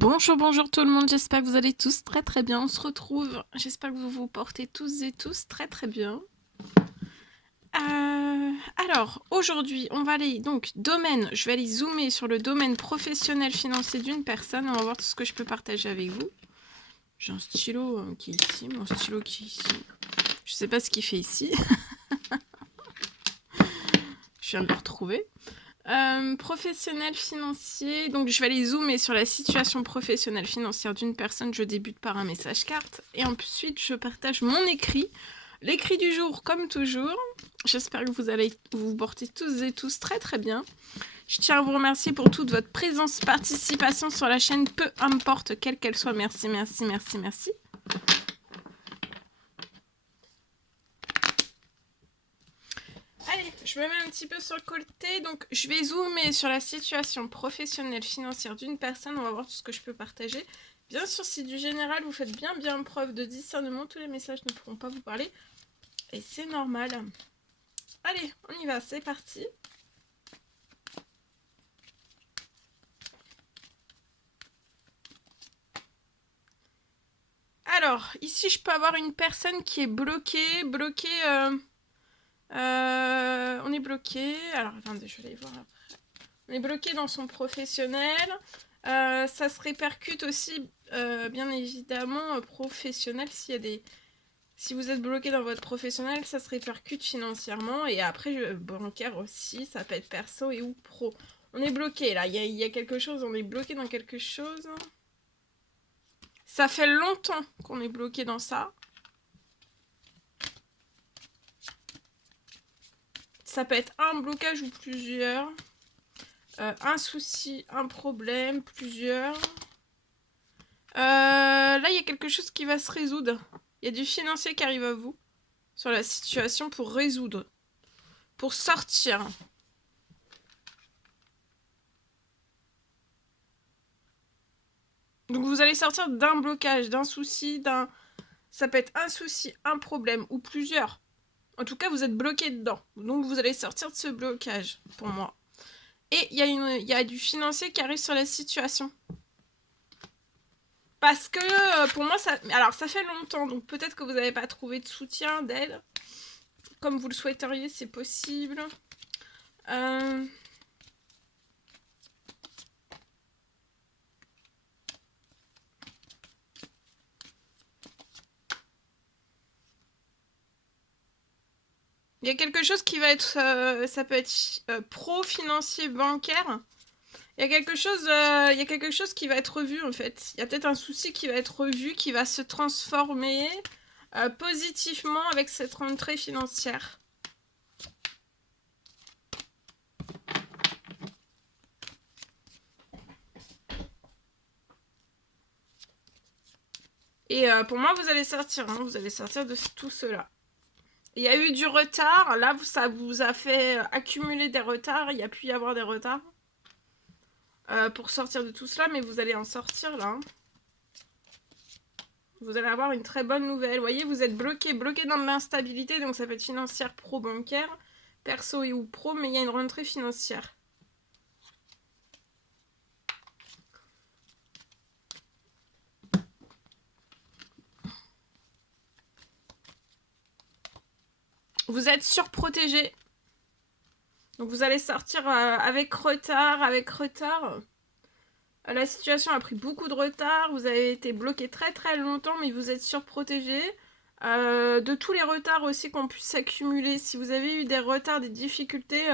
Bonjour tout le monde, j'espère que vous allez tous très très bien. On se retrouve, j'espère que vous vous portez tous et tous très très bien. Alors, aujourd'hui, on va aller, donc, domaine, je vais aller zoomer sur le domaine professionnel financier d'une personne. On va voir tout ce que je peux partager avec vous. J'ai un stylo qui est ici, mon stylo qui est ici. Je sais pas ce qu'il fait ici. Je viens de le retrouver. Professionnel financier, donc je vais aller zoomer sur la situation professionnelle financière d'une personne. Je débute par un message carte et ensuite je partage mon écrit, l'écrit du jour comme toujours. J'espère que vous allez vous porter tous et tous très très bien. Je tiens à vous remercier pour toute votre présence, participation sur la chaîne, peu importe quelle qu'elle soit. Merci, merci, merci, merci. Allez, je me mets un petit peu sur le côté, donc je vais zoomer sur la situation professionnelle financière d'une personne, on va voir tout ce que je peux partager. Bien sûr, c'est du général, vous faites bien preuve de discernement, tous les messages ne pourront pas vous parler, et c'est normal. Allez, on y va, c'est parti. Alors, ici je peux avoir une personne qui est bloquée, on est bloqué, alors attendez, je vais aller voir après. On est bloqué dans son professionnel, ça se répercute aussi, bien évidemment, professionnel, si vous êtes bloqué dans votre professionnel, ça se répercute financièrement, et après, bancaire aussi, ça peut être perso et ou pro. On est bloqué, là, il y a quelque chose, on est bloqué dans quelque chose. Ça fait longtemps qu'on est bloqué dans ça. Ça peut être un blocage ou plusieurs. Un souci, un problème, plusieurs. Là, il y a quelque chose qui va se résoudre. Il y a du financier qui arrive à vous sur la situation pour résoudre, pour sortir. Donc vous allez sortir d'un blocage, d'un souci, ça peut être un souci, un problème ou plusieurs. En tout cas, vous êtes bloqué dedans. Donc vous allez sortir de ce blocage, pour moi. Et il y a du financier qui arrive sur la situation. Parce que pour moi, alors ça fait longtemps, donc peut-être que vous n'avez pas trouvé de soutien, d'aide. Comme vous le souhaiteriez, c'est possible. Il y a quelque chose qui va être, ça peut être pro-financier bancaire. Il y a quelque chose qui va être revu en fait. Il y a peut-être un souci qui va être revu, qui va se transformer positivement avec cette rentrée financière. Et pour moi, vous allez sortir, hein, vous allez sortir de tout cela. Il y a eu du retard, là ça vous a fait accumuler des retards, il y a pu y avoir des retards pour sortir de tout cela, mais vous allez en sortir là. Hein. Vous allez avoir une très bonne nouvelle. Vous voyez, vous êtes bloqué dans l'instabilité, donc ça peut être financière, pro-bancaire, perso et ou pro, mais il y a une rentrée financière. Vous êtes surprotégé. Donc vous allez sortir avec retard, La situation a pris beaucoup de retard, vous avez été bloqué très longtemps, mais vous êtes surprotégé. De tous les retards aussi qu'on puisse s'accumuler. Si vous avez eu des retards, des difficultés,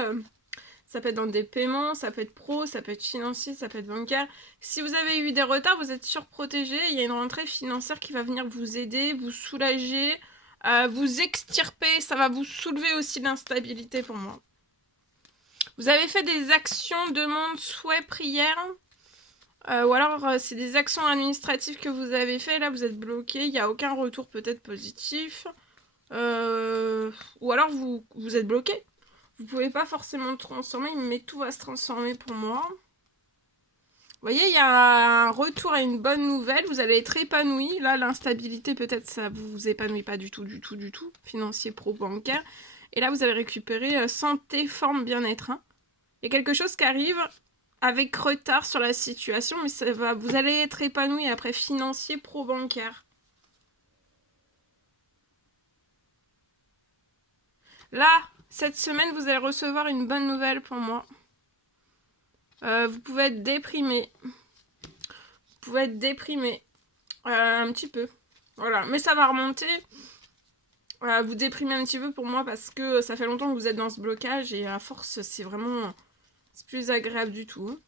ça peut être dans des paiements, ça peut être pro, ça peut être financier, ça peut être bancaire. Si vous avez eu des retards, vous êtes surprotégé. Il y a une rentrée financière qui va venir vous aider, vous soulager, vous extirper. Ça va vous soulever aussi l'instabilité pour moi. Vous avez fait des actions, demandes, souhaits, prières. Ou alors c'est des actions administratives que vous avez fait, là vous êtes bloqué, il n'y a aucun retour peut-être positif. Ou alors vous êtes bloqué. Vous pouvez pas forcément transformer, mais tout va se transformer pour moi. Vous voyez, il y a un retour à une bonne nouvelle, vous allez être épanoui. Là, l'instabilité, peut-être ça vous épanouit pas du tout. Financier, pro, bancaire. Et là, vous allez récupérer santé, forme, bien-être. Hein. Il y a quelque chose qui arrive. avec retard sur la situation, mais ça va, vous allez être épanoui après financier, pro-bancaire. Là, cette semaine, vous allez recevoir une bonne nouvelle pour moi. Vous pouvez être déprimé. Vous pouvez être déprimé. Un petit peu. Voilà, mais ça va remonter. Vous déprimez un petit peu pour moi parce que ça fait longtemps que vous êtes dans ce blocage et à force, c'est vraiment... C'est plus agréable du tout. Hein.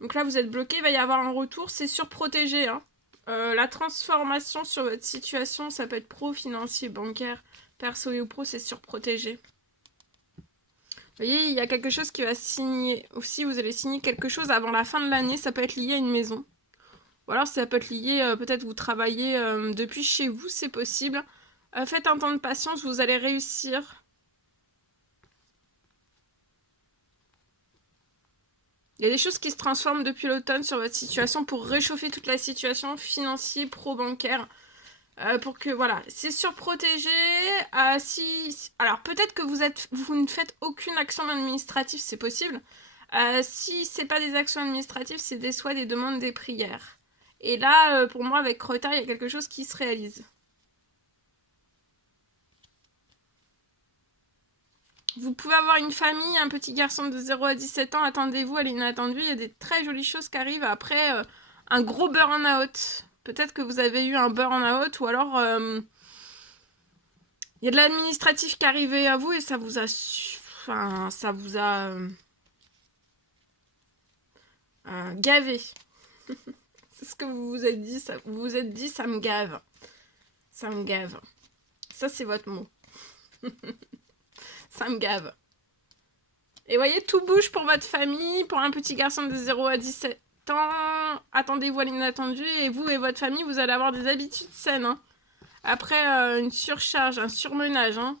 Donc là, vous êtes bloqué, il va y avoir un retour. C'est surprotégé. Hein. La transformation sur votre situation, ça peut être pro, financier, bancaire, perso ou pro, c'est surprotégé. Vous voyez, il y a quelque chose qui va signer. Aussi, vous allez signer quelque chose avant la fin de l'année. Ça peut être lié à une maison. Ou alors ça peut être lié, peut-être vous travaillez depuis chez vous, c'est possible. Faites un temps de patience, vous allez réussir. Il y a des choses qui se transforment depuis l'automne sur votre situation pour réchauffer toute la situation financière, pro-bancaire. Pour que, voilà, c'est surprotégé. Alors, peut-être que vous ne faites aucune action administrative, c'est possible. Si c'est pas des actions administratives, c'est des souhaits, des demandes, des prières. Et là, pour moi, avec retard, il y a quelque chose qui se réalise. Vous pouvez avoir une famille, un petit garçon de 0 à 17 ans, attendez-vous, elle est inattendue. Il y a des très jolies choses qui arrivent après un gros burn-out. Peut-être que vous avez eu un burn-out ou alors il y a de l'administratif qui est arrivé à vous et ça vous a... Enfin, ça vous a... gavé. C'est ce que vous vous êtes dit. Vous vous êtes dit, ça me gave. Ça me gave. Ça, c'est votre mot. Ça me gave. Et voyez, tout bouge pour votre famille, pour un petit garçon de 0 à 17 ans. Attendez-vous à l'inattendu et vous et votre famille, vous allez avoir des habitudes saines. Hein. Après une surcharge, un surmenage, hein.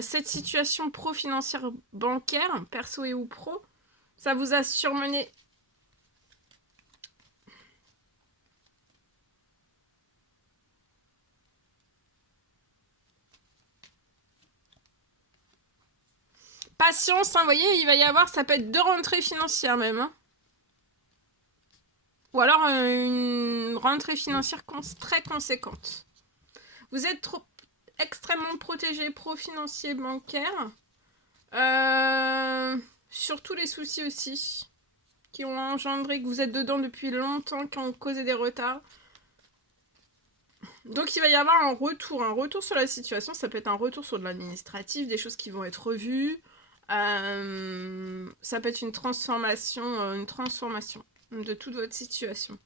Cette situation pro-financière bancaire, perso et ou pro, ça vous a surmené. Patience, hein, vous voyez, il va y avoir, ça peut être 2 rentrées financières même. Hein. Ou alors une rentrée financière très conséquente. Vous êtes extrêmement protégé pro-financier bancaire. Surtout les soucis aussi qui ont engendré que vous êtes dedans depuis longtemps, qui ont causé des retards. Donc il va y avoir un retour sur la situation. Ça peut être un retour sur de l'administratif, des choses qui vont être revues. Ça peut être une transformation de toute votre situation.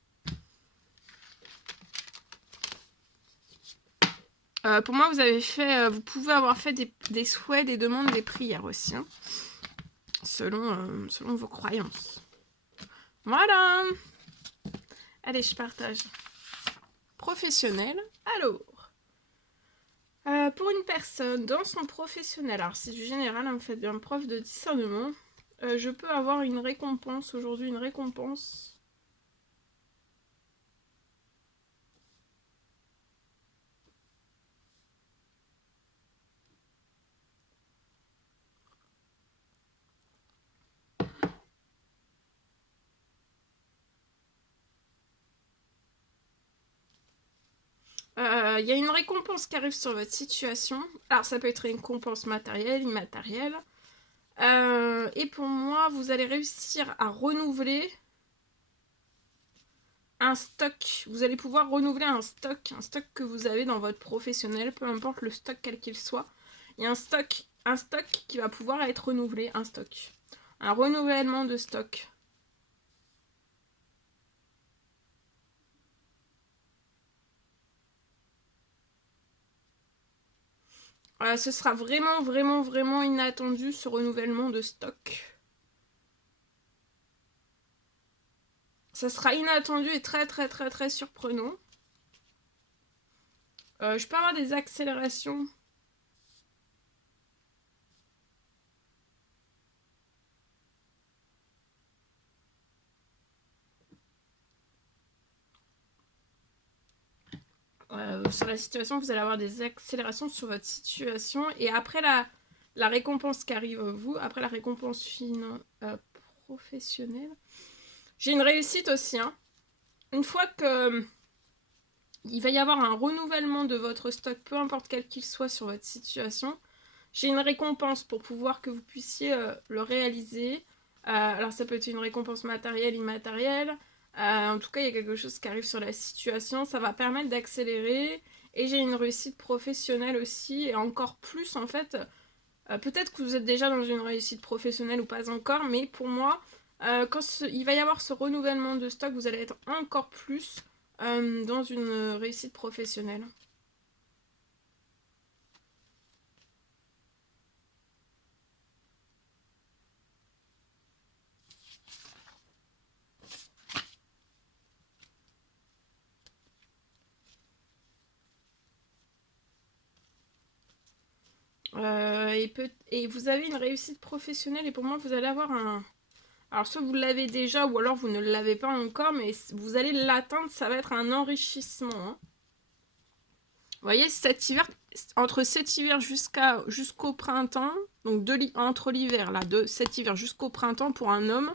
Pour moi, vous pouvez avoir fait des souhaits, des demandes, des prières aussi, hein, selon vos croyances. Voilà. Allez, je partage. Professionnel. Alors, pour une personne dans son professionnel, alors c'est du général, en fait, un prof de discernement, je peux avoir une récompense aujourd'hui, une récompense. Il y a une récompense qui arrive sur votre situation. Alors, ça peut être une récompense matérielle, immatérielle. Et pour moi, vous allez réussir à renouveler un stock. Vous allez pouvoir renouveler un stock que vous avez dans votre professionnel, peu importe le stock quel qu'il soit. Il y a un stock qui va pouvoir être renouvelé, un renouvellement de stock. Ce sera vraiment inattendu ce renouvellement de stock. Ça sera inattendu et très surprenant. Je peux avoir des accélérations. Sur la situation, vous allez avoir des accélérations sur votre situation. Et après la récompense qui arrive à vous, après la récompense professionnel. J'ai une réussite aussi. Hein. Une fois que il va y avoir un renouvellement de votre stock, peu importe quel qu'il soit sur votre situation, j'ai une récompense pour pouvoir que vous puissiez le réaliser. Alors ça peut être une récompense matérielle, immatérielle. En tout cas, il y a quelque chose qui arrive sur la situation. Ça va permettre d'accélérer. Et j'ai une réussite professionnelle aussi. Et encore plus, en fait, peut-être que vous êtes déjà dans une réussite professionnelle ou pas encore. Mais pour moi, il va y avoir ce renouvellement de stock, vous allez être encore plus dans une réussite professionnelle. Et vous avez une réussite professionnelle et pour moi vous allez avoir un... Alors soit vous l'avez déjà ou alors vous ne l'avez pas encore mais vous allez l'atteindre, ça va être un enrichissement. Hein. Vous voyez cet hiver, entre cet hiver jusqu'au printemps, donc entre l'hiver là, de cet hiver jusqu'au printemps pour un homme,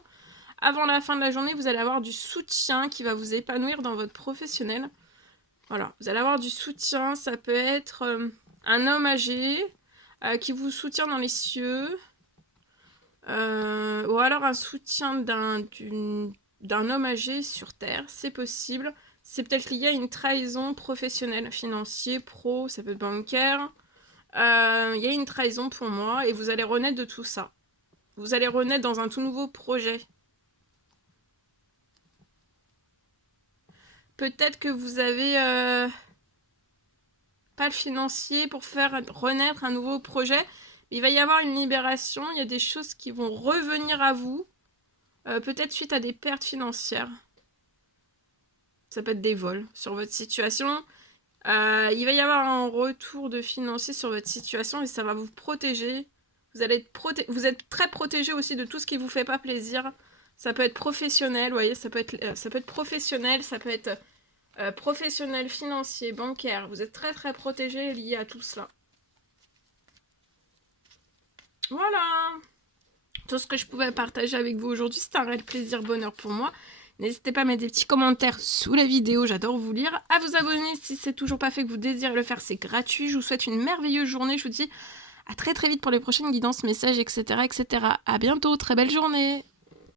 avant la fin de la journée vous allez avoir du soutien qui va vous épanouir dans votre professionnel. Voilà, vous allez avoir du soutien, ça peut être un homme âgé, qui vous soutient dans les cieux, ou alors un soutien d'un homme âgé sur Terre, c'est possible. C'est peut-être lié à une trahison professionnelle, financier, pro, ça peut être bancaire. Il y a une trahison pour moi et vous allez renaître de tout ça. Vous allez renaître dans un tout nouveau projet. Peut-être que vous avez pas le financier pour faire renaître un nouveau projet. Il va y avoir une libération, il y a des choses qui vont revenir à vous, peut-être suite à des pertes financières. Ça peut être des vols sur votre situation. Il va y avoir un retour de financier sur votre situation et ça va vous protéger. Vous êtes très protégé aussi de tout ce qui vous fait pas plaisir. Ça peut être professionnel, vous voyez, ça peut être professionnel, ça peut être professionnel, financier, bancaire. Vous êtes très très protégé lié à tout cela. Voilà, tout ce que je pouvais partager avec vous aujourd'hui. C'était un réel plaisir, bonheur pour moi. N'hésitez pas à mettre des petits commentaires sous la vidéo, j'adore vous lire. À vous abonner si c'est toujours pas fait, que vous désirez le faire, c'est gratuit. Je vous souhaite une merveilleuse journée. Je vous dis à très très vite pour les prochaines guidances, messages, etc. etc. À bientôt, très belle journée.